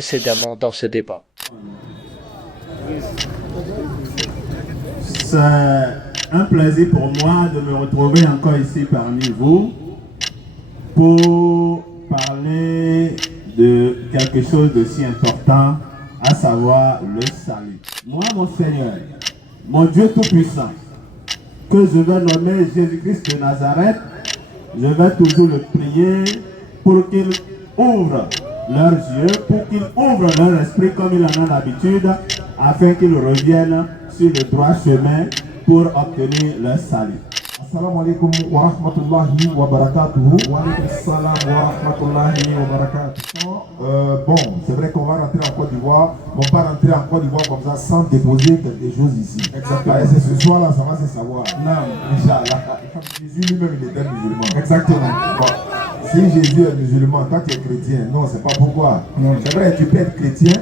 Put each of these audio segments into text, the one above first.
précédemment dans ce débat. C'est un plaisir pour moi de me retrouver encore ici parmi vous pour parler de quelque chose de si important, à savoir le salut. Moi, mon Seigneur, mon Dieu Tout-Puissant, que je vais nommer Jésus-Christ de Nazareth, je vais toujours le prier pour qu'il ouvre leurs yeux, pour qu'il ouvre leur esprit comme il en a l'habitude, afin qu'ils reviennent sur le droit chemin pour obtenir leur salut. Assalamu alaikum wa rahmatullahi wa barakatuhu. Wa alaikum salam wa rahmatullahi wa barakatuhu. Bon, c'est vrai qu'on va rentrer en Côte d'Ivoire, mais on va rentrer en Côte d'Ivoire comme ça sans déposer quelque chose ici. Exactement. Et c'est ce soir-là, ça va se savoir. Non, Inch'Allah. Jésus lui-même, il était musulman. Exactement. Bon. Si Jésus est musulman, toi tu es chrétien, non, c'est pas pourquoi. C'est vrai, tu peux être chrétien,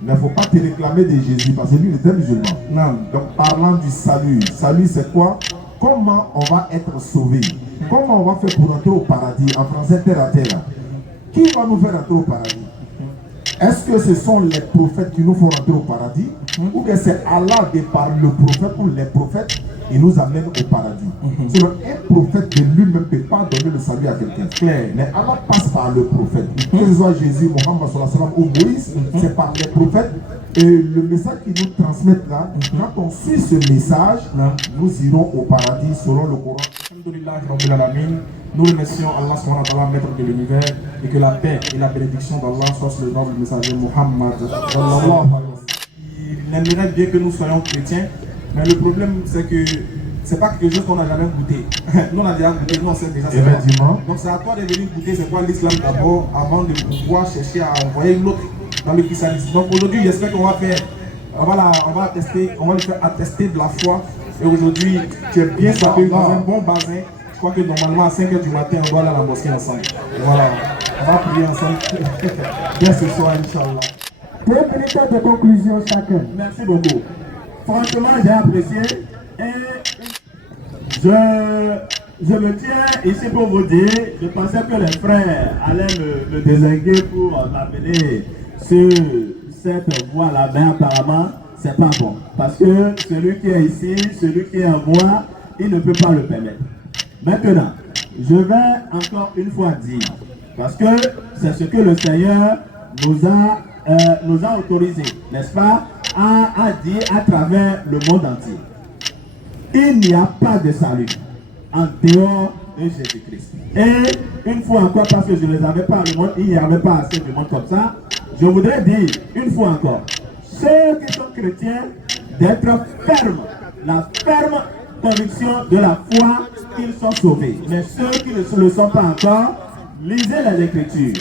mais il ne faut pas te réclamer de Jésus parce que lui, il était musulman. Non. Donc, parlant du salut, salut c'est quoi? Comment on va être sauvé? Comment on va faire pour entrer au paradis? En français, terre à terre. Qui va nous faire entrer au paradis? Est-ce que ce sont les prophètes qui nous font entrer au paradis? Ou que c'est Allah de par le prophète ou les prophètes qui nous amènent au paradis? Sinon, un prophète de lui-même ne peut pas donner le salut à quelqu'un. Mais Allah passe par le prophète. Que ce soit Jésus, Mohammed ou Moïse, c'est par les prophètes. Et le message qu'ils nous transmettent là, quand on suit ce message, nous irons au paradis selon le Coran. Nous remercions Allah subhanahu wa ta'ala, maître de l'univers, et que la paix et la bénédiction d'Allah soient sur le nom du messager Muhammad. Il aimerait bien que nous soyons chrétiens, mais le problème c'est que c'est pas quelque chose qu'on n'a jamais goûté. Nous on a déjà goûté, nous on sait déjà c'est quoi. Donc c'est à toi de venir goûter c'est quoi l'islam d'abord, avant de pouvoir chercher à envoyer l'autre dans le christianisme. Donc aujourd'hui j'espère qu'on va faire, on va attester, on va lui faire attester de la foi. Et aujourd'hui tu es bien sapé dans un bon bazin. Je crois que normalement à 5h du matin on doit aller à la mosquée ensemble. Et voilà, on va prier ensemble. Bien ce soir Inch'Allah. 2 minutes de conclusion chacun. Merci beaucoup. Franchement j'ai apprécié et je me tiens ici pour vous dire, je pensais que les frères allaient me désinguer pour m'amener sur cette voie-là, mais apparemment, c'est pas bon. Parce que celui qui est ici, celui qui est en moi, il ne peut pas le permettre. Maintenant, je vais encore une fois dire, parce que c'est ce que le Seigneur nous a autorisé, n'est-ce pas, à dire à travers le monde entier. Il n'y a pas de salut en dehors de Jésus-Christ. Et une fois encore, parce que je ne les avais pas, le monde, il n'y avait pas assez de monde comme ça, je voudrais dire une fois encore, ceux qui sont chrétiens, d'être fermes, la ferme conviction de la foi qu'ils sont sauvés. Mais ceux qui ne le sont pas encore, lisez les Écritures,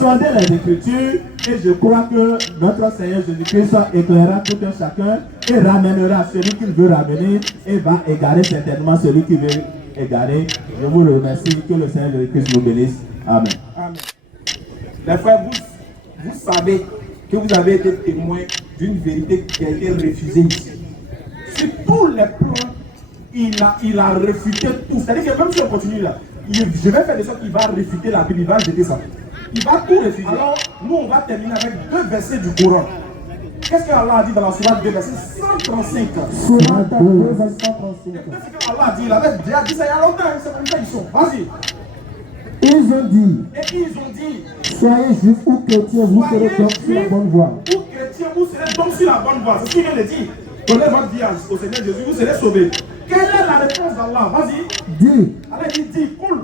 sondez les Écritures, et je crois que notre Seigneur Jésus-Christ éclairera tout un chacun et ramènera celui qu'il veut ramener et va égarer certainement celui qui veut égarer. Je vous remercie, que le Seigneur Jésus-Christ nous bénisse. Amen. Amen. Les frères, vous savez que vous avez été témoin d'une vérité qui a été refusée ici. Sur tous les plans, il a réfuté tout. C'est-à-dire que même si on continue là, je vais faire des choses qui va réfuter la Bible, il va jeter ça. Il va tout refuser. Alors, nous, on va terminer avec 2 versets du Coran. Qu'est-ce que Allah a dit dans la sourate 2, verset 135? Sourate 2, verset 135. Qu'est-ce que Allah a dit? Il avait déjà dit ça il y a longtemps, c'est comme ça ils sont. Vas-y. Ils ont dit, Et ils ont dit, soyez juifs ou chrétiens, vous serez donc sur la bonne voie. Ou chrétiens, vous serez donc sur la bonne voie. C'est ce qu'il vient de dire. Donnez votre vie au Seigneur Jésus, vous serez sauvés. Quelle est la réponse d'Allah? Vas-y. Dis, Allah dit, cool.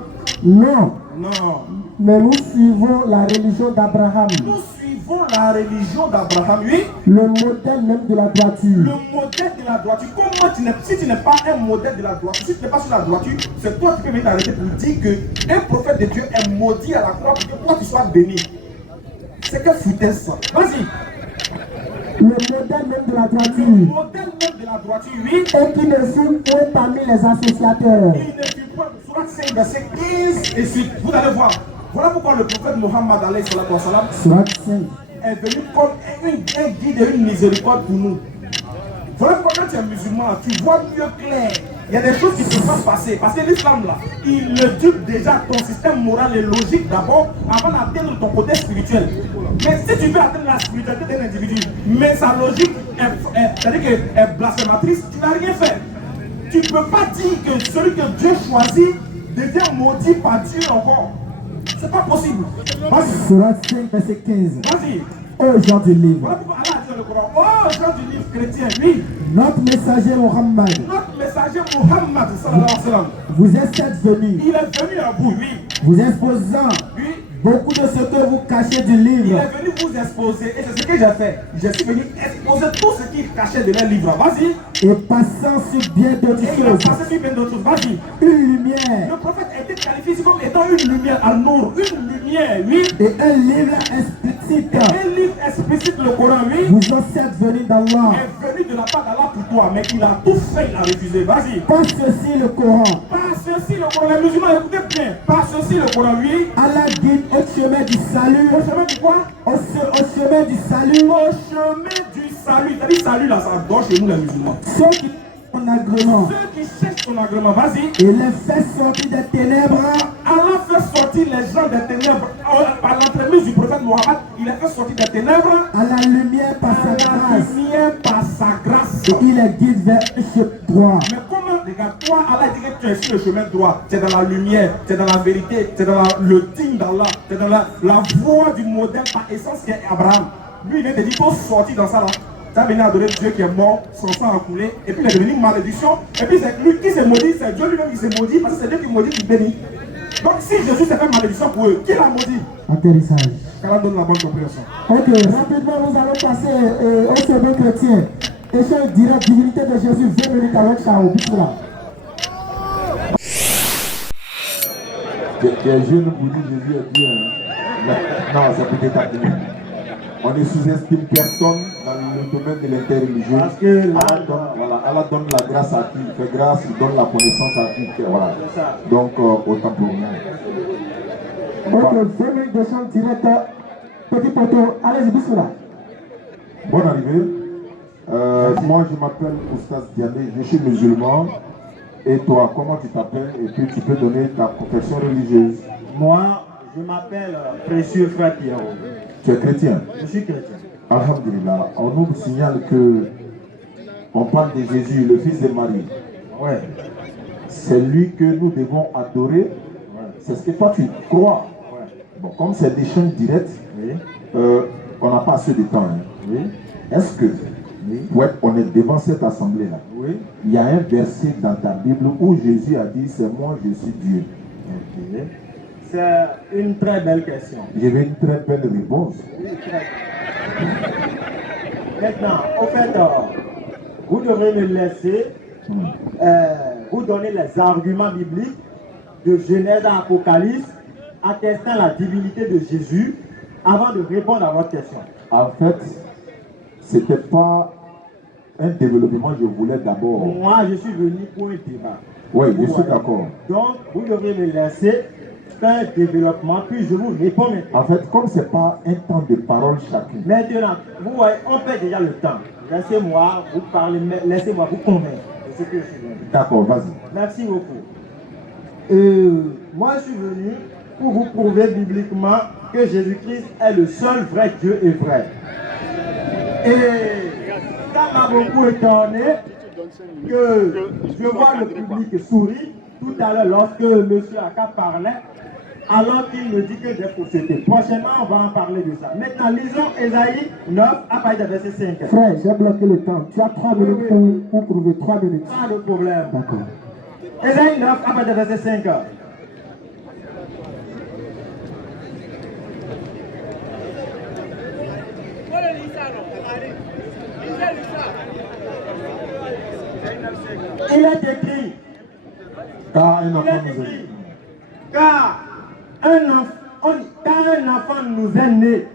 non, Non. mais nous suivons la religion d'Abraham, Nous suivons la religion d'Abraham, oui. le modèle même de la droiture. Le modèle de la droiture. Comment si tu n'es pas un modèle de la droiture, si tu n'es pas sur la droiture, c'est toi qui peux venir t'arrêter pour dire qu'un prophète de Dieu est maudit à la croix pour que toi tu sois béni. C'est que foutaise ça. Vas-y. Le modèle même de la droiture. Le modèle même de la droiture, oui. Et qui ne fut point parmi les associateurs. Il ne fut point, Sourate 5, verset 15 et suite. Vous allez voir. Voilà pourquoi le prophète Mohammed Sourate 5 est venu comme un guide et une miséricorde pour nous. Voilà pourquoi quand tu es musulman, tu vois mieux clair. il y a des choses qui ne peuvent pas passer. Parce que l'islam, là, il éduque déjà ton système moral et logique d'abord avant d'atteindre ton côté spirituel. Mais si tu veux atteindre la spiritualité d'un individu, mais sa logique est blasphématrice, tu n'as rien fait. Tu ne peux pas dire que celui que Dieu choisit devient maudit par Dieu encore. C'est pas possible. Vas-y. Surat 5, verset 15. Vas-y. Ô gens du livre, Voilà pourquoi Allah a dit dans le Coran. Oh, gens du livre chrétien, oui. notre messager Mohammed, Notre messager Muhammad, sallallahu alayhi wa sallam, vous êtes venu, il est venu à vous, oui. vous exposant Oui. beaucoup de ce que vous cachez du Il livre est venu vous exposer, et c'est ce que j'ai fait. Je suis venu exposer tout ce qu'il cachait de leur livre. Vas-y. et passant sur bien d'autres Et il a choses. passé sur bien d'autres choses. Vas-y. Une lumière Le prophète a été qualifié ici comme étant une lumière à Nour. Une lumière, oui. et un livre explicite Un livre explicite, le Coran, oui. vous en êtes venu d'Allah. Est venu de la part d'Allah pour toi, mais il a tout fait, il a refusé. Vas-y. Pas ceci le Coran. Par ceci, le Coran, les musulmans, écoutez bien. Par ceci, le Coran, oui. Allah guide au chemin du salut. Au chemin du quoi? Au chemin du salut. Au chemin du salut. T'as dit salut là, ça dort chez nous les musulmans. Ceux qui ont un agrément Ceux qui cherchent ton agrément, vas-y. et les fait sortir des ténèbres Allah fait sortir les gens des ténèbres. Par l'entremise du prophète Mohammed, il a fait sortir des ténèbres à la lumière par sa à la grâce. lumière par sa grâce. Et il les guide vers un chemin droit. Mais comment, regarde, toi, Allah dit que tu es sur le chemin droit. Tu es dans la lumière, tu es dans la vérité, tu es dans le digne d'Allah, tu es dans la voie du modèle par essence qui est Abraham. Lui, il vient te dire, il faut sortir dans ça là. Tu as venu adorer Dieu qui est mort, son sang a coulé, et puis il est devenu une malédiction. Et puis c'est lui qui s'est maudit, c'est Dieu lui-même qui s'est maudit, parce que c'est Dieu qui maudit, qui bénit. Donc si Jésus s'est fait malédiction pour eux, qui l'a maudit? Atterrissage. Qu'Allah donne la bonne compréhension. Ok, rapidement nous allons passer au second chrétien. Échange direct, divinité de Jésus, 20 minutes avec Chao. Bismillah. Des jeunes pour dire Jésus est Dieu. Hein. Non, ça peut être appelé. On ne sous-estime personne dans le domaine de l'interreligieux. Parce que Allah donne la grâce à qui il fait grâce, il donne la connaissance à qui il fait. Voilà. Donc, autant pour nous. Ok, 20 minutes d'échange direct. Petit poteau, allez-y, bismillah. Bonne arrivée. Moi, je m'appelle Oustaz Diané, je suis musulman. Et toi, comment tu t'appelles? Et puis tu peux donner ta confession religieuse. moi, je m'appelle Précieux Frère Pierrot. Tu es chrétien? Je suis chrétien. Alhamdulillah. On nous signale que on parle de Jésus, le fils de Marie. Ouais. C'est lui que nous devons adorer. C'est ce que toi tu crois. Ouais. Bon, comme c'est des chaînes directes, Oui. on n'a pas assez de temps. Hein. Oui. Est-ce que, ouais, on est devant cette assemblée-là, Oui. il y a un verset dans ta Bible où Jésus a dit, c'est moi, je suis Dieu. Ok. C'est une très belle question. J'ai une très belle réponse. Oui, très belle. Maintenant, au fait, vous devrez me laisser vous donner les arguments bibliques de Genèse à Apocalypse attestant la divinité de Jésus avant de répondre à votre question. En fait, c'était pas un développement, je voulais d'abord. Moi, je suis venu pour un débat. Oui, je Vous suis voyez. d'accord. Donc, vous devrez me laisser faire un développement, puis je vous réponds maintenant. En fait, comme c'est pas un temps de parole chacun, Maintenant, vous voyez, on perd déjà le temps. Laissez-moi vous parler, laissez-moi vous convaincre de ce que je suis venu. d'accord, vas-y. Merci beaucoup. Moi, je suis venu pour vous prouver bibliquement que Jésus-Christ est le seul vrai Dieu et vrai. Et ça m'a beaucoup étonné que je vois le public sourire tout à l'heure lorsque M. Aka parlait, alors qu'il me dit que des faussetés. Prochainement, on va en parler de ça. Maintenant, lisons Ésaïe 9 à partir du verset 5. Frère, j'ai bloqué le temps. Tu as 3 minutes pour prouver 3 minutes. Pas de problème. D'accord. Ésaïe 9 à partir du verset 5. Il est écrit, Car un il enfant est nous a écrit, car un enfant nous est né,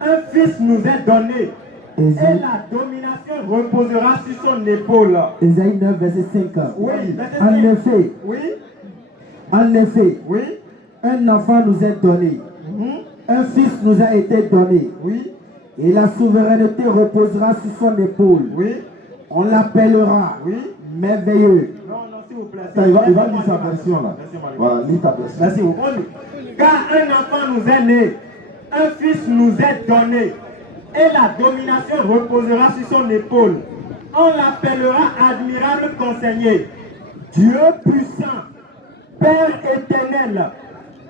un fils nous est donné, et Ésaïe, la domination reposera sur son épaule. Ésaïe 9, verset 5. Oui, verset En 5. effet, Oui, en effet, oui, un enfant nous est donné, mhm, un fils nous a été donné, oui, et la souveraineté reposera sur son épaule. oui, On l'appellera oui. merveilleux, Non, non, Ça, il va lire sa version là. Voilà, lis ta version. Merci beaucoup. Car un enfant nous est né, un fils nous est donné, et la domination reposera sur son épaule. On l'appellera admirable conseiller, Dieu puissant, Père éternel,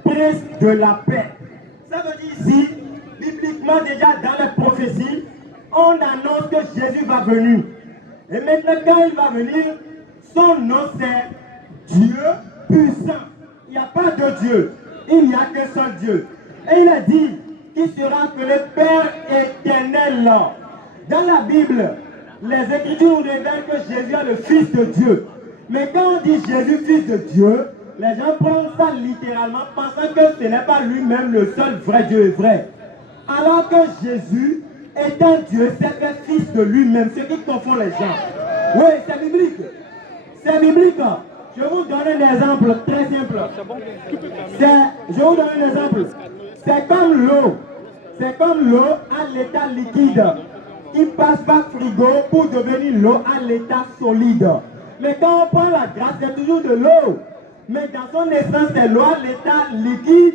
Prince de la paix. Ça veut dire ici, bibliquement déjà dans les prophéties, on annonce que Jésus va venir. Et maintenant quand il va venir, son nom c'est Dieu puissant. Il n'y a pas de Dieu, il n'y a qu'un seul Dieu. Et il a dit qu'il sera appelé Père éternel. Dans la Bible, les Écritures nous révèlent que Jésus est le Fils de Dieu. Mais quand on dit Jésus, Fils de Dieu, les gens prennent ça littéralement, pensant que ce n'est pas lui-même le seul vrai Dieu est vrai. Alors que Jésus, étant Dieu, s'est fait Fils de lui-même, ce qui confond les gens. Oui, c'est biblique. C'est biblique. Je vous donne un exemple très simple. Je vous donne un exemple. C'est comme l'eau. C'est comme l'eau à l'état liquide qui passe par frigo pour devenir l'eau à l'état solide. Mais quand on prend la grâce, c'est toujours de l'eau. Mais dans son essence, c'est l'eau à l'état liquide.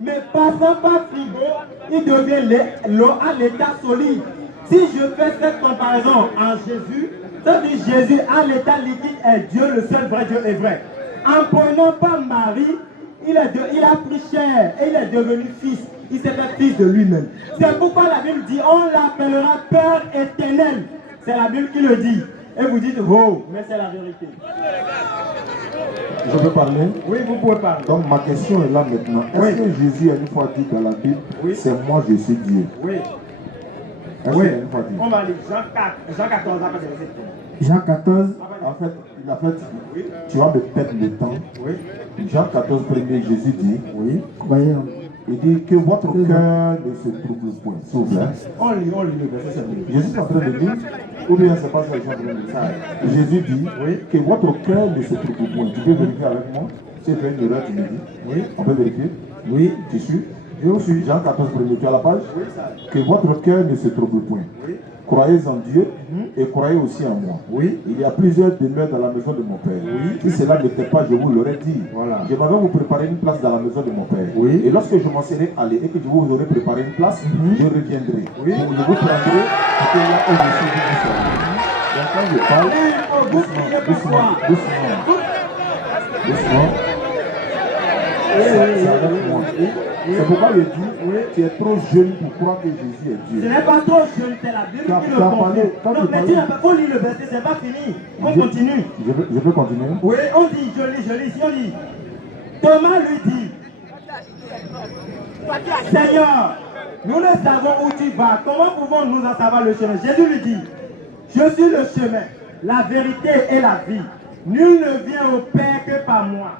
Mais passant par frigo, il devient l'eau à l'état solide. Si je fais cette comparaison en Jésus, ça dit Jésus à l'état liquide est Dieu, le seul vrai Dieu est vrai. En prenant pas Marie, il a pris chair et il est devenu fils. Il s'est fait fils de lui-même. C'est pourquoi la Bible dit on l'appellera Père éternel. C'est la Bible qui le dit. Et vous dites, oh, mais c'est la vérité. Je peux parler? Oui, vous pouvez parler. Donc ma question est là maintenant. Est-ce que Jésus a une fois dit dans la Bible, c'est moi, je suis Dieu? Oui. Est-ce qu'il a une fois dit? On va lire Jean 14, après Jean 14, en fait, il a fait, tu vas me perdre le temps. Oui. Jean 14, premier, Jésus dit, Croyez en il dit que votre cœur ne se trouble point. S'il vous plaît. On lit le verset, c'est mieux. Jésus est en train de dire, ou bien c'est pas ça que je suis en train de dire. Jésus dit que votre cœur ne se trouble point. Tu peux vérifier avec moi? Si tu fais une erreur, tu me dis. Oui. On peut vérifier? Oui. Tu suis? Je suis. Jean 14, premier, tu as la page? Oui, ça. Que votre cœur ne se trouble point. Oui. Croyez en Dieu et croyez aussi en moi. Oui. Il y a plusieurs demeures dans la maison de mon Père. Oui. Si cela n'était pas, je vous l'aurais dit. Voilà. Je m'avais vous préparer une place dans la maison de mon Père. Oui. Et lorsque je m'en serai allé et que je vous aurai préparé une place, je reviendrai. Oui. Donc, je vous prendrai pour que là où je suis, vous serez. Donc quand je parle, doucement. C'est avec moi. C'est pourquoi je dis, tu es trop jeune pour croire que Jésus est Dieu. Ce n'est pas trop jeune, c'est la Bible qui le confond. Non, mais il faut lire le verset, c'est pas fini. On continue. Je peux continuer? Oui, on dit, je lis, ici on dit. Thomas lui dit, Seigneur, nous ne savons où tu vas. Comment pouvons-nous en savoir le chemin? Jésus lui dit, je suis le chemin, la vérité et la vie. Nul ne vient au Père que par moi.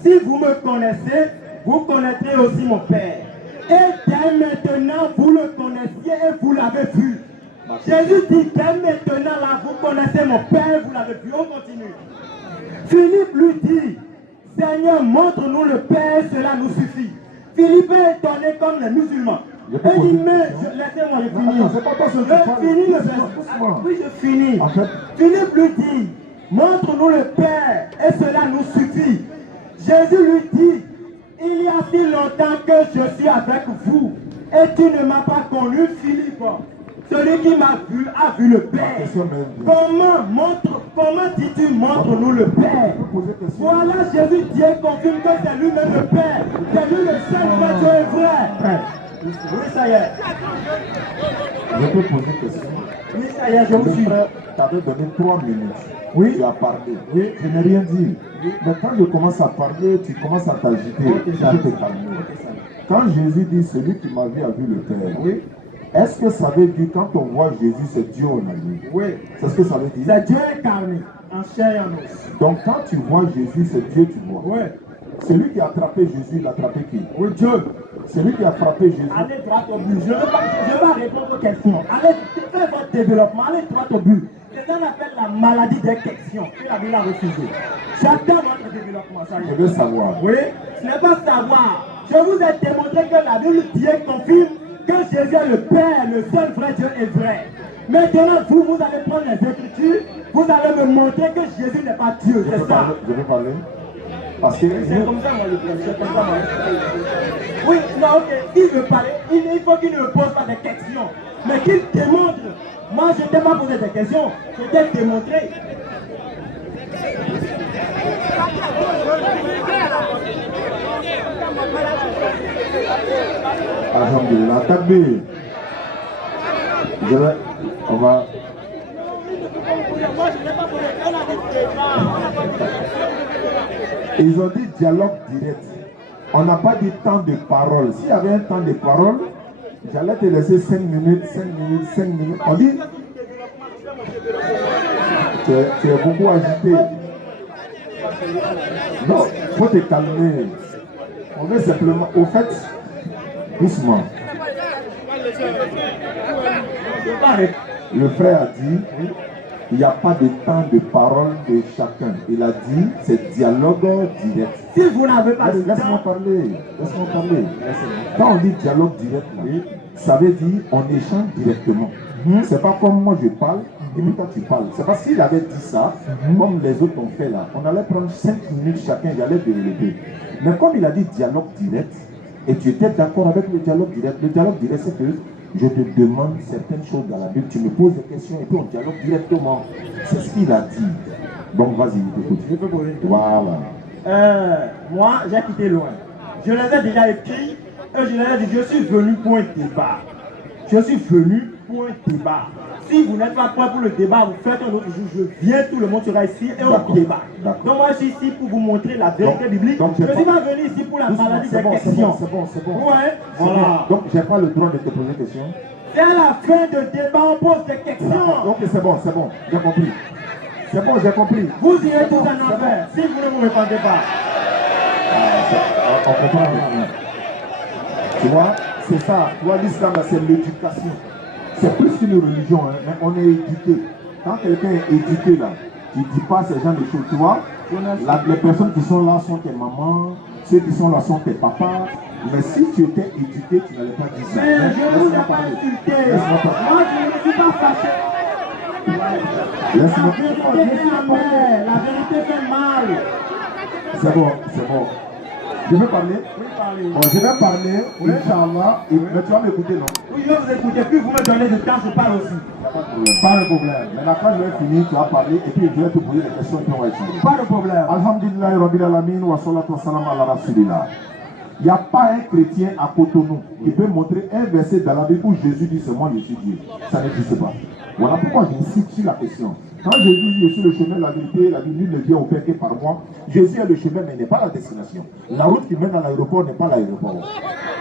Si vous me connaissez, vous connaîtrez aussi mon Père. Et dès maintenant, vous le connaissiez et vous l'avez vu. Jésus dit, dès maintenant, là, vous connaissez mon Père, vous l'avez vu. On continue. Philippe lui dit, Seigneur, montre-nous le Père, cela nous suffit. Philippe est étonné comme les musulmans. Il dit, mais, laissez-moi, je finis. Je finis le verset. Oui, je finis. Philippe lui dit, montre-nous le Père, et cela nous suffit. Jésus lui dit, il y a si longtemps que je suis avec vous, et tu ne m'as pas connu, Philippe. Celui qui m'a vu a vu le Père. Comment dis-tu, montre-nous le Père? Voilà, Jésus Dieu confirme que c'est lui-même le Père. C'est lui le seul vrai Dieu est vrai. Oui, ça y est. Je peux poser une question? Oui, ça y est, je vous suis. Tu avais donné 3 minutes. Oui. Tu as parlé. Oui. Je n'ai rien dit. Oui. Mais quand je commence à parler, tu commences à t'agiter. Tu as te calmer. Quand Jésus dit, celui qui m'a vu a vu le Père. Oui. Est-ce que ça veut dire quand on voit Jésus, c'est Dieu en lui? Oui. C'est ce que ça veut dire? C'est Dieu incarné, en chair et en os. Donc quand tu vois Jésus, c'est Dieu tu vois. Oui. Celui qui a attrapé Jésus, il a attrapé qui? Oui, Dieu. Celui qui a frappé Jésus. Allez droit au but. Je ne vais pas répondre aux questions. Allez, faites votre développement. Allez droit au but. C'est ça qu'on appelle la maladie des questions. Que la Bible a refusé. J'attends votre développement. Ça y est. Je veux savoir. Oui. Ce n'est pas savoir. Je vous ai démontré que la Bible dit confirme que Jésus est le Père, le seul vrai Dieu est vrai. Maintenant, vous allez prendre les Écritures, vous allez me montrer que Jésus n'est pas Dieu, c'est ça. Je vais parler. Parce que C'est comme ça, moi, je prêche. C'est comme ça, moi, je prêche. Oui, non, ok. Il veut parler. Il faut qu'il ne me pose pas de questions. Mais qu'il démontre. Moi, je ne t'ai pas posé des questions. Je t'ai démontré. Alhamdulillah, takbir. On va. Ils ont dit dialogue direct. On n'a pas dit temps de parole. S'il y avait un temps de parole, j'allais te laisser 5 minutes, 5 minutes, 5 minutes. On dit, tu es beaucoup agité. Non, il faut te calmer. On veut simplement, au fait, doucement. Le frère a dit, il n'y a pas de temps de parole de chacun. Il a dit, c'est dialogue direct. Si vous n'avez pas de temps... Laisse-moi parler. Laisse-moi parler. Quand on dit dialogue direct, ça veut dire on échange directement. C'est pas comme moi je parle et puis toi tu parles. C'est parce qu'il avait dit ça, comme les autres ont fait là. On allait prendre 5 minutes chacun, j'allais développer. Mais comme il a dit dialogue direct, et tu étais d'accord avec le dialogue direct c'est que je te demande certaines choses dans la Bible, tu me poses des questions et puis on dialogue directement. C'est ce qu'il a dit. Donc vas-y, écoute. Je peux poser une question. Voilà. Moi, j'ai quitté loin. Je les ai déjà écrits et je leur ai dit, je suis venu pour un débat. Je suis venu pour un débat. Si vous n'êtes pas prêt pour le débat, vous faites un autre jour, je viens, tout le monde sera ici et on débat. Donc moi, je suis ici pour vous montrer la vérité biblique. Je ne suis pas venu ici pour la maladie des questions. C'est bon. Ouais, voilà. Donc j'ai pas le droit de te poser des questions. Et à la fin de débat, on pose des questions. Ok, c'est bon, j'ai compris. C'est bon, j'ai compris. Vous irez tous en enfer si vous ne vous répondez pas. On comprend maintenant. Tu vois, c'est ça. Tu vois, l'islam, c'est l'éducation. C'est plus qu'une religion, hein, mais on est éduqué. Quand quelqu'un est éduqué, là, tu ne dis pas ces gens de choses. Tu vois, les personnes qui sont là sont tes mamans, ceux qui sont là sont tes papas. Mais si tu étais éduqué, tu n'allais pas dire ça. Mais je ne vous ai pas insulté. Moi, je ne suis pas fâché. La vérité est amère. La vérité fait mal. C'est bon. Je vais parler. Oui, parlez. Bon, je vais parler, Inch'Allah, mais tu vas m'écouter, non? Oui, je vais vous écouter, puis vous me donnez du temps, je parle aussi. Pas de problème. Maintenant, quand je vais finir, tu vas parler et puis je vais te poser des questions et puis on va échanger. Pas de problème. Alhamdulillah, Rabbil Alamin, wa salatu wa salam ala Rasulillah. Il n'y a pas un chrétien à Cotonou qui peut montrer un verset dans la Bible où Jésus dit c'est moi, je suis Dieu. Ça n'existe pas. Voilà pourquoi j'insiste sur la question. Quand Jésus dit je suis le chemin, la vérité, la vie, nul ne vient au Père que par moi, Jésus est le chemin mais n'est pas la destination. La route qui mène à l'aéroport n'est pas l'aéroport.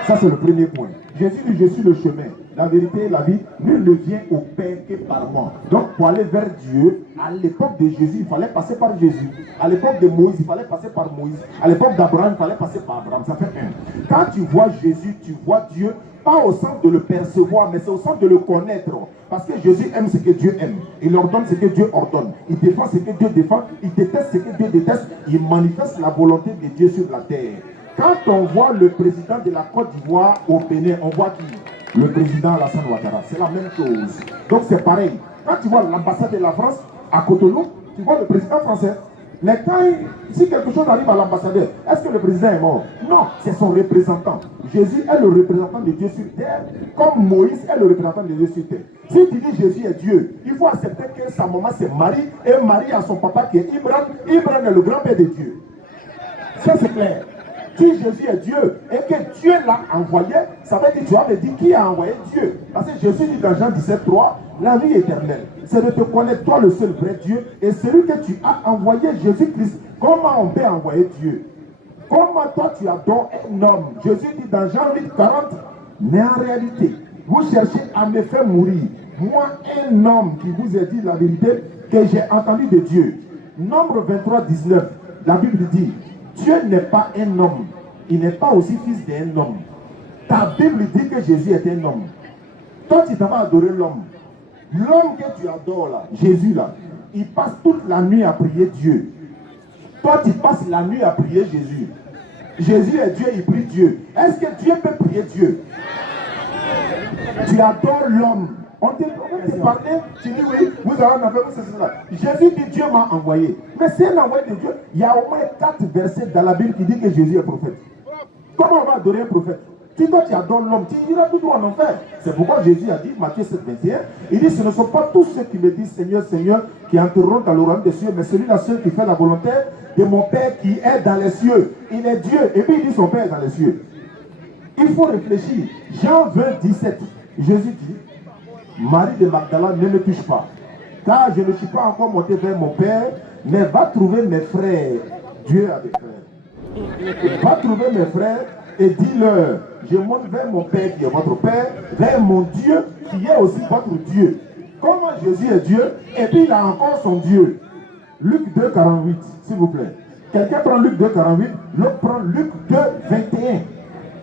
Ça c'est le premier point. Jésus dit je suis le chemin, la vérité, la vie, nul ne vient au Père que par moi. Donc pour aller vers Dieu, à l'époque de Jésus, il fallait passer par Jésus. À l'époque de Moïse, il fallait passer par Moïse. À l'époque d'Abraham, il fallait passer par Abraham. Ça fait un. Quand tu vois Jésus, tu vois Dieu, pas au sens de le percevoir, mais c'est au sens de le connaître. Parce que Jésus aime ce que Dieu aime. Il ordonne ce que Dieu ordonne. Il défend ce que Dieu défend. Il déteste ce que Dieu déteste. Il manifeste la volonté de Dieu sur la terre. Quand on voit le président de la Côte d'Ivoire au Bénin, on voit qui? Le président Alassane Ouattara. C'est la même chose. Donc c'est pareil. Quand tu vois l'ambassade de la France à Cotonou, tu vois le président français. Mais quand si quelque chose arrive à l'ambassadeur, est-ce que le président est mort? Non, c'est son représentant. Jésus est le représentant de Dieu sur terre, comme Moïse est le représentant de Dieu sur terre. Si tu dis Jésus est Dieu, il faut accepter que sa maman c'est Marie, et Marie a son papa qui est Ibrahim. Ibrahim est le grand-père de Dieu. Ça c'est clair. Si Jésus est Dieu et que Dieu l'a envoyé, ça veut dire, tu vas me dire qui a envoyé Dieu. Parce que Jésus dit dans Jean 17:3, la vie éternelle, c'est de te connaître toi le seul vrai Dieu et celui que tu as envoyé, Jésus-Christ. Comment on peut envoyer Dieu? Comment toi tu adores un homme? Jésus dit dans Jean 8:40, mais en réalité, vous cherchez à me faire mourir. Moi, un homme qui vous a dit la vérité que j'ai entendu de Dieu. Nombre 23:19, la Bible dit, Dieu n'est pas un homme. Il n'est pas aussi fils d'un homme. Ta Bible dit que Jésus est un homme. Toi, tu t'en vas adorer l'homme. L'homme que tu adores là, Jésus là, il passe toute la nuit à prier Dieu. Toi, tu passes la nuit à prier Jésus. Jésus est Dieu, il prie Dieu. Est-ce que Dieu peut prier Dieu? Tu adores l'homme. On te parlé, tu dis oui, vous avez un affaire, c'est ça. Jésus dit Dieu m'a envoyé. Mais c'est un envoyé de Dieu. Il y a au moins 4 versets dans la Bible qui disent que Jésus est prophète. Comment on va adorer un prophète? Si toi tu adores l'homme, tu iras toujours en enfer. C'est pourquoi Jésus a dit, Matthieu 7, 21, il dit, ce ne sont pas tous ceux qui me disent Seigneur, Seigneur, qui entreront dans le royaume des cieux, mais celui-là seul qui fait la volonté de mon Père qui est dans les cieux. Il est Dieu. Et puis il dit son Père est dans les cieux. Il faut réfléchir. Jean 20, 17, Jésus dit, Marie de Magdala ne me touche pas, car je ne suis pas encore monté vers mon Père, mais va trouver mes frères. Dieu a des frères. Va trouver mes frères et dis-leur, je monte vers mon Père qui est votre Père, vers mon Dieu qui est aussi votre Dieu. Comment Jésus est Dieu, et puis il a encore son Dieu. Luc 2, 48, s'il vous plaît. Quelqu'un prend Luc 2, 48, l'autre prend Luc 2, 21.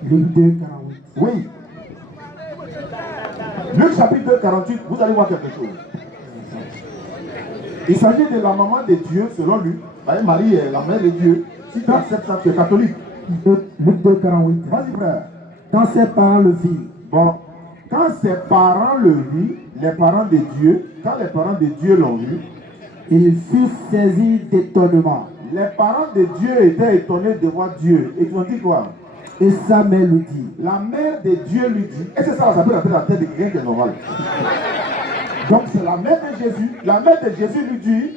Luc 2, 48. Oui. Luc chapitre 2, 48, vous allez voir quelque chose. Il s'agit de la maman de Dieu, selon lui. Marie est la mère de Dieu. Si tu acceptes ça, tu es catholique. Luc 2, 48. Vas-y, frère. Quand ses parents le virent. Bon, quand ses parents le virent, les parents de Dieu, quand les parents de Dieu l'ont vu, ils furent saisis d'étonnement. Les parents de Dieu étaient étonnés de voir Dieu. Et ils ont dit quoi? Et sa mère lui dit. La mère de Dieu lui dit. Et c'est ça, ça peut rentrer dans la tête de quelqu'un qui est normal. Donc c'est la mère de Jésus. La mère de Jésus lui dit.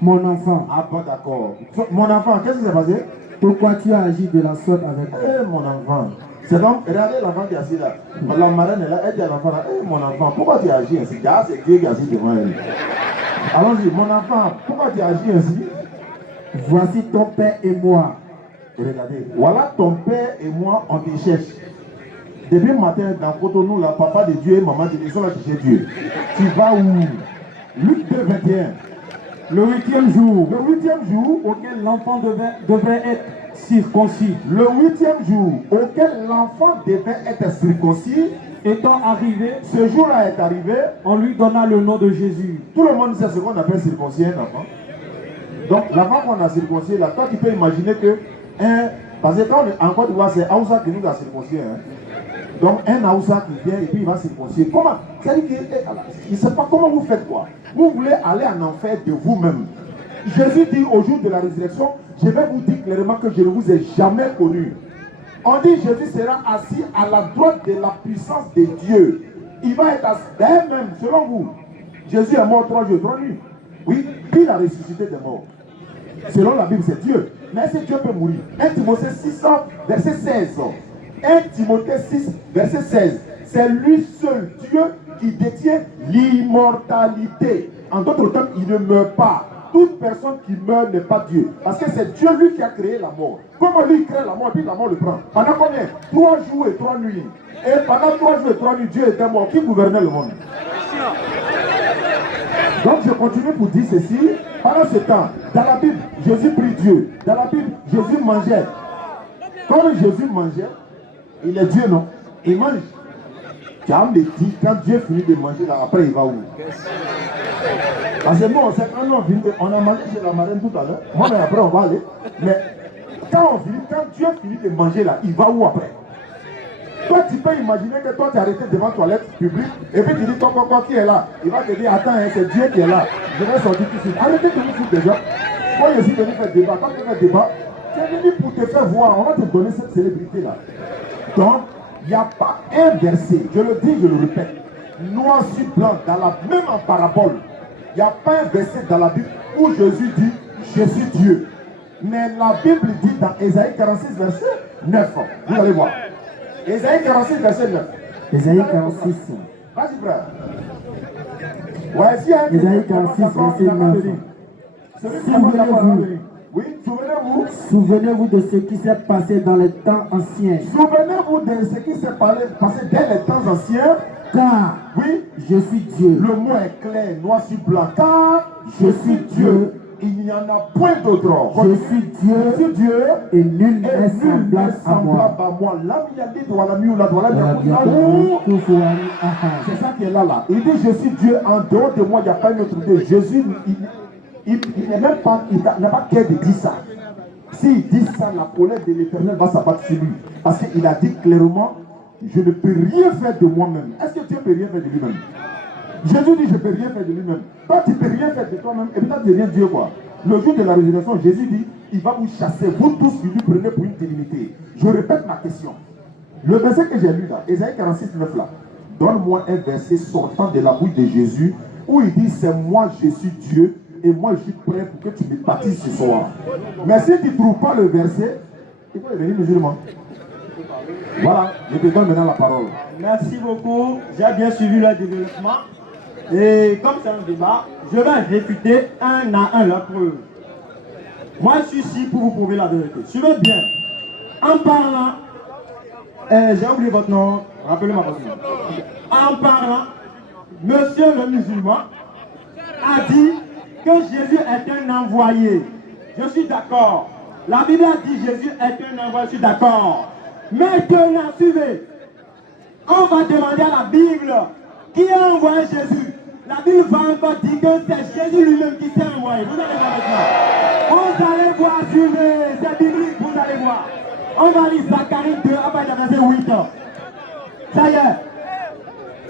Mon enfant. Ah bon, d'accord. Mon enfant, qu'est-ce qui s'est passé? Pourquoi tu as agi de la sorte avec moi? Eh mon enfant. C'est donc, regardez l'enfant qui est assis là. La marraine est là, elle dit à l'enfant là, eh mon enfant, pourquoi tu agis ainsi? Ah, c'est Dieu qui est assis devant elle. Allons-y, mon enfant, pourquoi tu agis ainsi? Voici ton père et moi. Regardez, voilà ton père et moi, on te cherche. Depuis le matin, dans Cotonou, là, papa de Dieu et maman de Dieu, ils sont là chercher Dieu. Tu vas où? Luc 2, 21. Le 8e jour, Le 8e jour, auquel l'enfant devrait être circoncis, le 8e jour, auquel l'enfant devait être circoncis, étant arrivé, ce jour-là est arrivé, on lui donna le nom de Jésus. tout le monde sait ce qu'on appelle circoncis un enfant. Donc, l'enfant qu'on a circoncis, là, toi, tu peux imaginer que, parce que quand en Côte d'Ivoire, c'est Aoussa qui nous a circoncis. Donc, un Aoussa qui vient et puis il va circoncire. Comment? C'est-à-dire qu'il ne sait pas comment vous faites quoi. Vous voulez aller en enfer de vous-même. Jésus dit au jour de la résurrection, je vais vous dire clairement que je ne vous ai jamais connu. On dit Jésus sera assis à la droite de la puissance de Dieu. Il va être assis même, selon vous. Jésus est mort 3 jours, 3 nuits. Oui, puis il a ressuscité des morts. Selon la Bible, c'est Dieu. Mais est-ce que Dieu peut mourir? 1 Timothée 6, verset 16. 1 Timothée 6, verset 16. C'est lui seul, Dieu, qui détient l'immortalité. En d'autres termes, il ne meurt pas. Toute personne qui meurt n'est pas Dieu. Parce que c'est Dieu, lui, qui a créé la mort. Comment lui, il crée la mort et puis la mort le prend? Pendant combien? 3 jours et 3 nuits. Et pendant 3 jours et 3 nuits, Dieu était mort. Qui gouvernait le monde? Donc je continue pour dire ceci. Pendant ce temps, dans la Bible, Jésus prie Dieu. Dans la Bible, Jésus mangeait. Quand Jésus mangeait, il est Dieu, non? Il mange. Tu as me dit, quand Dieu finit de manger, là, après il va où? Parce que nous, on sait quand on a mangé chez la marraine tout à l'heure. Moi, mais après on va aller. Mais quand Dieu finit de manger là, il va où après? Toi, tu peux imaginer que toi, tu es arrêté devant la toilette publique et puis tu dis, toi, qui est là? Il va te dire, attends, c'est Dieu qui est là. Je vais sortir tout de suite. Arrêtez de vous foutre déjà. Moi, je suis venu faire débat. Quand tu fais débat, tu es venu pour te faire voir. On va te donner cette célébrité-là. Donc, il n'y a pas un verset, je le dis, je le répète, noir sur blanc, même en parabole, il n'y a pas un verset dans la Bible où Jésus dit, je suis Dieu. Mais la Bible dit dans Ésaïe 46, verset 9, vous allez voir. Ésaïe 46, verset 9. Ésaïe 46. Vas-y, frère. Ouais, si un Ésaïe 46, verset 9. Souvenez-vous. Oui, souvenez-vous. Souvenez-vous de ce qui s'est passé dans les temps anciens. Souvenez-vous de ce qui s'est passé dès les temps anciens. Car oui, je suis Dieu. Le mot est clair, noir sur blanc. Car je suis Dieu. Il n'y en a point d'autre. Je suis Dieu. Et nul n'est semblable à moi. C'est ça qui est là. Il dit je suis Dieu. En dehors de moi, il n'y a pas un autre Dieu. Jésus, il n'est même pas, il n'a pas qu'à de dire ça. S'il dit ça, la colère de l'Éternel va s'abattre sur lui. Parce qu'il a dit clairement, je ne peux rien faire de moi-même. Est-ce que Dieu peut rien faire de lui-même? Jésus dit, je ne peux rien faire de lui-même. Toi, tu ne peux rien faire de toi-même, et puis toi, tu deviens Dieu, quoi. Le jour de la résurrection, Jésus dit, il va vous chasser, vous tous, vous lui prenez pour une divinité. Je répète ma question. Le verset que j'ai lu là, Ésaïe 46, 9 là, donne-moi un verset sortant de la bouche de Jésus, où il dit, c'est moi, je suis Dieu, et moi, je suis prêt pour que tu me baptises ce soir. Mais si tu ne trouves pas le verset, il faut devenir musulman. Voilà, je te donne maintenant la parole. Merci beaucoup. J'ai bien suivi le développement. Et comme c'est un débat, je vais réfuter un à un la preuve. Moi, je suis ici pour vous prouver la vérité. Suivez bien. En parlant, j'ai oublié votre nom, rappelez-moi votre nom. En parlant, monsieur le musulman a dit que Jésus est un envoyé. Je suis d'accord. La Bible a dit Jésus est un envoyé, je suis d'accord. Maintenant, suivez. On va demander à la Bible qui a envoyé Jésus. La Bible va encore dire que c'est Jésus lui-même qui s'est envoyé. Vous allez voir maintenant. Vous allez voir, suivez, c'est biblique, vous allez voir. On va lire Zacharie 2, à partir du verset 8. Ça y est.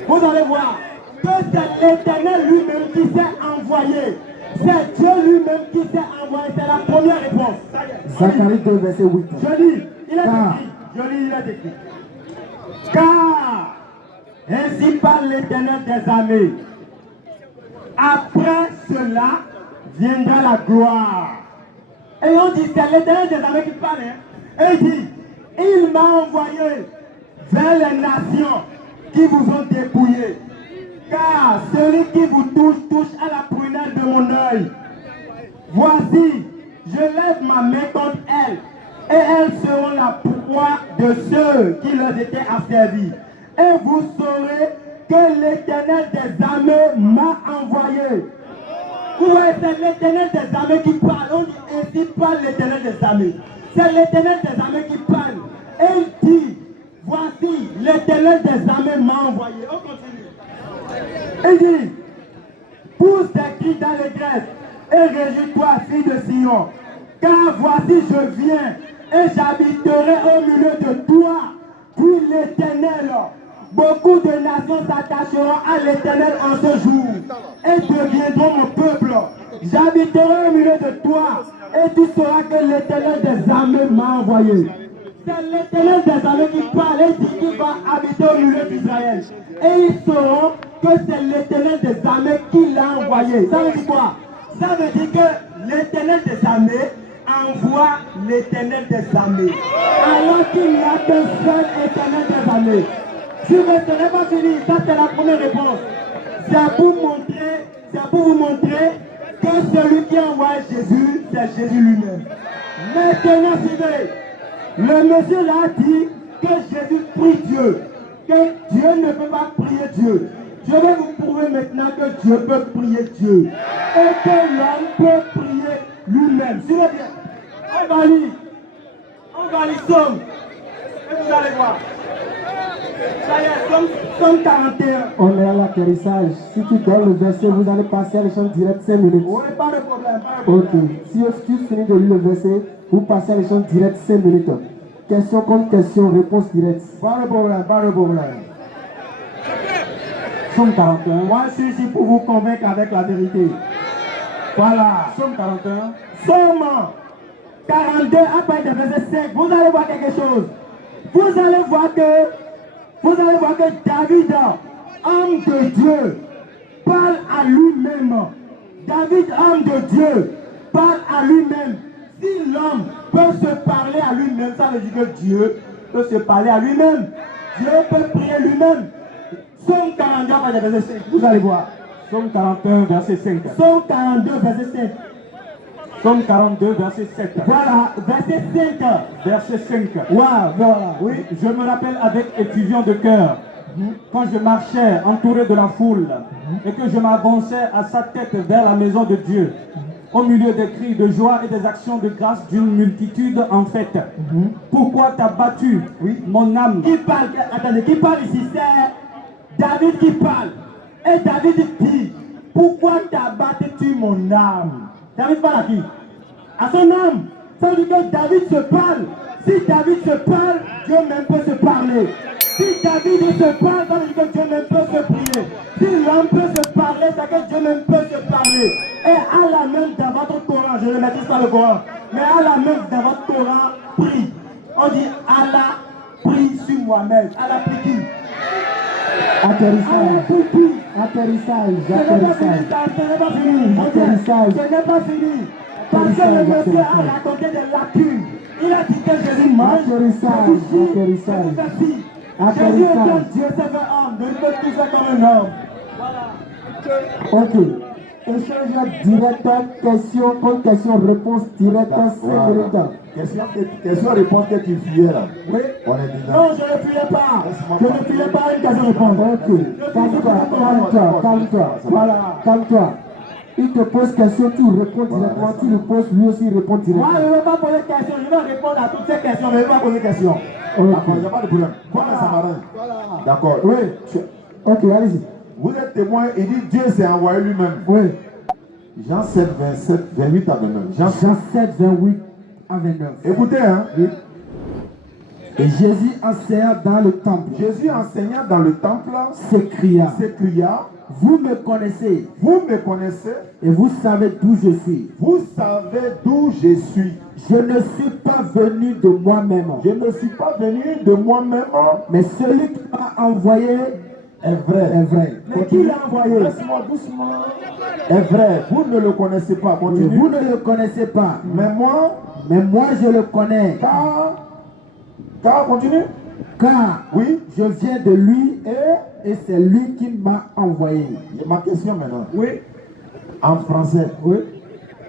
Vous allez voir que c'est l'Éternel lui-même qui s'est envoyé. C'est Dieu lui-même qui s'est envoyé. C'est la première réponse. Ça y est. Zacharie 2, verset 8. Je lis, il est écrit. Je lis, il est écrit. Car ainsi parle l'Éternel des armées. Après cela viendra la gloire. Et on dit, c'est l'Éternel des armées qui parle. Hein? Et il dit, il m'a envoyé vers les nations qui vous ont dépouillés. Car celui qui vous touche, touche à la prunelle de mon œil. Voici, je lève ma main contre elles, et elles seront la proie de ceux qui leur étaient asservis. Et vous saurez que l'Éternel des armées m'a envoyé. Vous voyez, c'est l'Éternel des armées qui parle. On dit ainsi parle l'Éternel des armées. C'est l'Éternel des armées qui parle. Et il dit, voici, l'Éternel des armées m'a envoyé. On continue. Il dit, pousse des cris d'allégresse et réjouis-toi, fille de Sion. Car voici, je viens et j'habiterai au milieu de toi, dit l'Éternel. Beaucoup de nations s'attacheront à l'Éternel en ce jour et deviendront mon peuple. J'habiterai au milieu de toi et tu sauras que l'Éternel des armées m'a envoyé. C'est l'Éternel des armées qui parle et dit qu'il va habiter au milieu d'Israël. Et ils sauront que c'est l'Éternel des armées qui l'a envoyé. Ça veut dire quoi? Ça veut dire que l'Éternel des armées envoie l'Éternel des armées. Alors qu'il n'y a qu'un seul Éternel des armées. Si ce n'est pas fini, ça c'est la première réponse. C'est pour vous montrer que celui qui envoie Jésus, c'est Jésus lui-même. Maintenant, suivez. Le monsieur là dit que Jésus prie Dieu, que Dieu ne peut pas prier Dieu. Je vais vous prouver maintenant que Dieu peut prier Dieu et que l'homme peut prier lui-même. Suivez bien. On va lire Somme. Et vous allez voir. Ça y est, Somme 41. On est à l'atterrissage. Si tu donnes le verset, vous allez passer à l'échange direct 5 minutes. Oui, pas de problème, pas de problème. Ok. Si tu finis de lire le verset, vous passez à l'échange direct 5 minutes. Question contre question, réponse directe. Pas de problème, pas de problème. Somme 41. Moi, je suis ici pour vous convaincre avec la vérité. Voilà. Somme 41. Somme 42, après le verset 5, vous allez voir quelque chose. Vous allez voir que David, homme de Dieu, parle à lui-même. David, homme de Dieu, parle à lui-même. Si l'homme peut se parler à lui-même, ça veut dire que Dieu peut se parler à lui-même. Dieu peut prier lui-même. Somme 42, après le verset 5, vous allez voir. Somme 41, verset 5. Somme 42, verset 5. Somme 42, verset 7. Voilà, verset 5. Verset 5. Voilà, oui. Je me rappelle avec effusion de cœur, quand je marchais entouré de la foule et que je m'avançais à sa tête vers la maison de Dieu, au milieu des cris de joie et des actions de grâce d'une multitude en fête. Pourquoi t'as battu mon âme? Qui parle? Attendez, qui parle ici? C'est David qui parle. Et David dit, pourquoi t'as battu mon âme? David parle à qui? À son âme. Ça veut dire que David se parle. Si David se parle, Dieu même peut se parler. Si Bible se parle, ça veut dire que Dieu même peut se prier. Si l'homme peut se parler, c'est que Dieu même peut se parler. Et Allah même dans votre Coran, je ne maîtrise pas le Coran, mais Allah même dans votre Coran prie. On dit Allah prie sur Mohamed. Allah prie qui? Atterrissage. Atterrissage. Ce n'est pas fini. Atterrissage. Ce n'est pas fini. Parce que le monsieur a raconté des lacunes. Il a dit que Jésus mange. Atterrissage. Jésus est un Dieu, c'est un homme. Ne peut tout faire comme un homme. Voilà. Ok. Échange direct, question contre question, réponse directe, 5 minutes. Question-réponse que tu fuyais là. Oui. On est dedans. Non, je ne fuyais pas. Je ne fuyais pas une question-réponse. Ok. Calme-toi. Voilà. Calme-toi. Il te pose question, tu réponds directement, tu lui poses, lui aussi répond directement. Moi, je ne vais pas poser de questions. Je vais répondre à toutes ces questions, mais je ne vais pas poser de questions. D'accord, il n'y a pas de problème. Comme un Samarin. D'accord. Oui. Ok, allez-y. Vous êtes témoin, il dit Dieu s'est envoyé lui-même. Oui. Jean 7, 27, 28 à 29. Jean 7, 28 à 29. Écoutez, hein. Oui. Et Jésus enseignant dans le temple. Jésus enseignant dans le temple s'écria. Vous me connaissez. Vous me connaissez. Et vous savez d'où je suis. Vous savez d'où je suis. Je ne suis pas venu de moi-même. Je ne suis pas venu de moi-même. Mais celui qui m'a envoyé est vrai. Est vrai. Mais qui l'a envoyé? Laisse-moi doucement. Est vrai. Vous ne le connaissez pas. Continue. Vous ne le connaissez pas. Mais moi je le connais. Car continue. Car oui, je viens de lui et c'est lui qui m'a envoyé. Ma question maintenant. Oui. En français. Oui.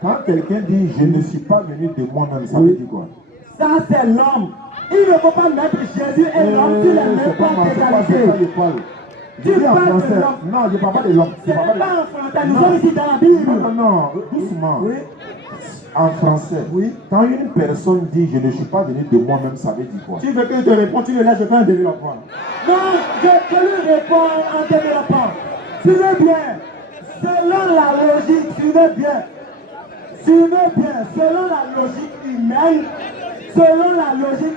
Quand quelqu'un dit je ne suis pas venu de moi-même, ça veut dire quoi? Ça c'est l'homme. Il ne faut pas mettre Jésus et l'homme sur les mêmes plans d'égalité. Tu parles en français. Non, je ne parle pas de l'homme. Ce n'est pas en français. Nous sommes ici dans la Bible. Non, doucement. Oui. En français, oui. Quand une personne dit je ne suis pas venu de moi-même, ça veut dire quoi? Tu veux que je te réponde, tu le laisses, je fais un développement. Non, je lui réponds en développant. Suivez bien. Selon la logique, suivez bien, selon la logique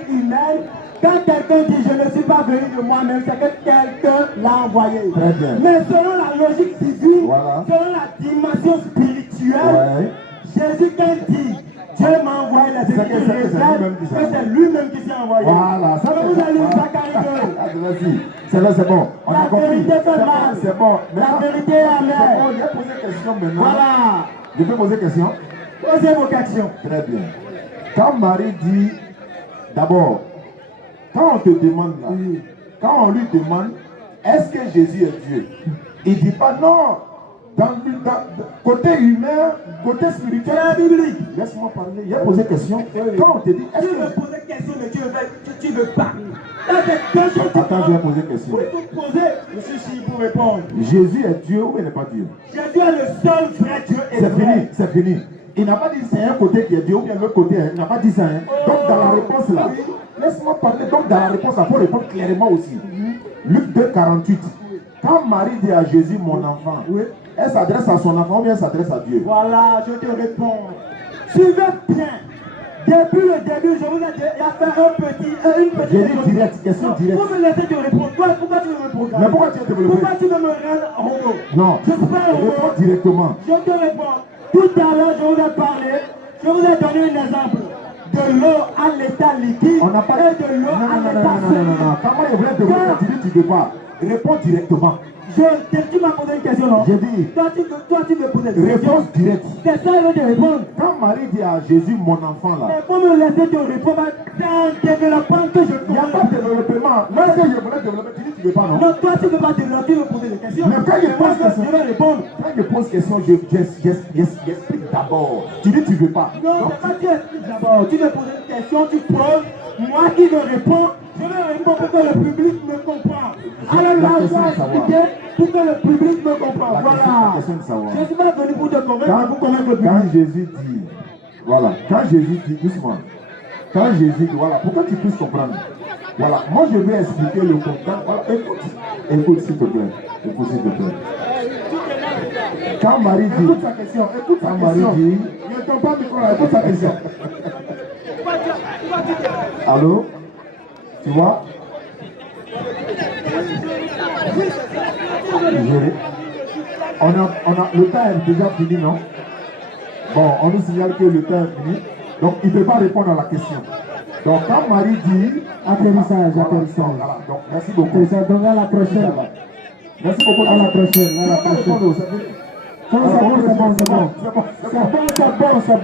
humaine, quand quelqu'un dit je ne suis pas venu de moi-même, c'est que quelqu'un l'a envoyé. Très bien. Mais selon la logique divine, voilà. Selon la dimension spirituelle, Jésus quand dit Dieu m'a envoyé les Écritures, que c'est lui-même qui s'est envoyé. Voilà, ça vous allez Zacharie 2. C'est bon, on a compris. La vérité fait mal. C'est bon. La vérité est amère. C'est bon, il a posé question maintenant. Voilà. Je peux poser question? Posez vos questions. Très bien. Quand Marie dit, d'abord, quand on te demande là, quand on lui demande, est-ce que Jésus est Dieu? Il ne dit pas non. Dans côté humain, côté spirituel, biblique. Laisse-moi parler. Il a posé question. Quand on te dit, est-ce que tu veux poser question, mais tu veux pas. Attends, je vais poser question. Oui, vous posez, je suis ici pour répondre. Jésus est Dieu ou il n'est pas Dieu? Jésus est le seul vrai Dieu. C'est fini. Il n'a pas dit c'est un côté qui est Dieu ou bien l'autre côté. Il n'a pas dit ça. Donc dans la réponse là, laisse-moi parler. Donc dans la réponse là, il faut répondre clairement aussi. Luc 2, 48. Quand Marie dit à Jésus, mon enfant, elle s'adresse à son enfant ou bien elle s'adresse à Dieu? Voilà, je te réponds. Suivez bien. Depuis le début, je vous ai fait une petite J'ai dit direct, question directe. Vous me laissez te répondre. Pourquoi tu veux me programmer? Mais pourquoi tu veux développer? Pourquoi tu veux me rendre robot? Non, je ne suis pas un robot. Réponds directement. Je te réponds. Tout à l'heure, je vous ai parlé, je vous ai donné un exemple. De l'eau à l'état liquide. On n'a pas et de l'eau à l'état solide. Non. Comment il voulait développer? Tu dis tu ne veux pas. Réponds directement. Tu m'as posé une question, non? J'ai dit. Toi, tu veux poser une question. Réponse directe. C'est ça, je veux te répondre. Quand Marie dit à Jésus, mon enfant là. Mais faut me laisser te répondre. C'est un développement que je connais. Il n'y a pas de développement. Moi, ce que je voulais développer, tu dis tu ne veux pas, non? Non, toi, tu ne veux pas développer, tu veux poser des questions. Mais quand je pose question, je vais répondre. Quand je pose question, j'explique d'abord. Tu dis tu ne veux pas. Non, c'est pas tu expliques d'abord. Tu veux poser une question, tu poses. Moi qui me réponds, je vais répondre pour que le public me comprenne. Alors là, je vais expliquer pour que le public me comprenne. Voilà. Je ne suis pas venu pour te convaincre, pour convaincre le public. Quand Jésus dit, voilà, quand Jésus dit, doucement, quand Jésus dit, voilà, pour que tu puisses comprendre, voilà, moi je vais expliquer le content. Voilà, écoute s'il te plaît. Écoute s'il te plaît. Quand Marie dit, écoute sa question, écoute sa question. Marie dit, ne tombe pas micro là, écoute sa question. Allô? Tu vois? Gérer. Le temps est déjà fini, non? Bon, on nous signale que le temps est fini. Donc, il ne peut pas répondre à la question. Donc, quand Marie dit... Atterrissage. Voilà. Donc, merci beaucoup. Atterrissage. Donc, à la prochaine. Merci beaucoup. À la prochaine. C'est bon. C'est bon.